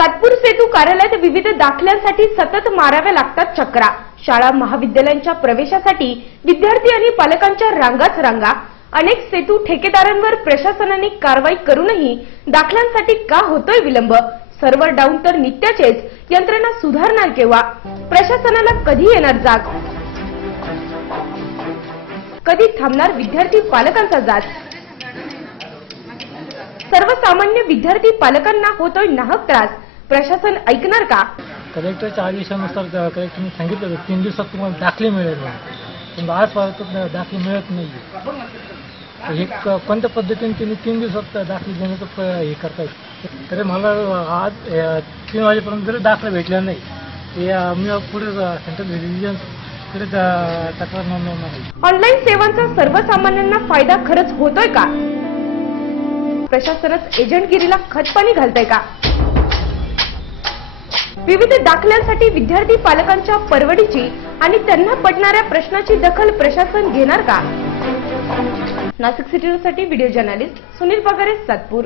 सातपूर सेतू कार्यालयात विविध दाखल्यांसाठी सतत माराव्या लागतात चक्रा। शाळा महाविद्यालयांच्या प्रवेशासाठी विद्यार्थी आणि पालकांच्या रांगाच रांगा। अनेक सेतू ठेकेदारांवर प्रशासनाने कारवाई करूनही दाखल्यांसाठी का होतोय विलंब? सर्व्हर डाऊन तर नित्याचेच, यंत्रणा सुधारणार केव्हा? प्रशासनाला कधी येणार जाग? कधी थांबणार विद्यार्थी पालकांचा जाच? सर्वसामान्य विद्यार्थी पालकांना होतोय नाहक त्रास, प्रशासन ऐकणार का? कलेक्टरच्या आदेशानुसार कलेक्टरने सांगितलं 3 दिवसात तुम्हाला दाखले मिळेल, पण आजपर्यंत दाखले मिळत नाही। हे कोणत्या पद्धतीने त्यांनी 3 दिवसात दाखले देण्याचं हे करतायत। तरी मला आज 3 वाजेपर्यंत जरी दाखले भेटला नाही, मी पुढे सेंट्रल व्हिजिलन्सकडे तक्रार नोंदवणार आहे। ऑनलाईन सेवांचा सर्वसामान्यांना फायदा खरंच होतोय का? प्रशासनच एजंटगिरीला खतपाणी घालतंय का? विविध दाखल्यांसाठी विद्यार्थी पालकांच्या परवडीची आणि त्यांना पडणाऱ्या प्रश्नाची दखल प्रशासन घेणार का? नाशिक सिटी न्यूजसाठी व्हिडिओ जर्नलिस्ट सुनील पगारे, सातपूर।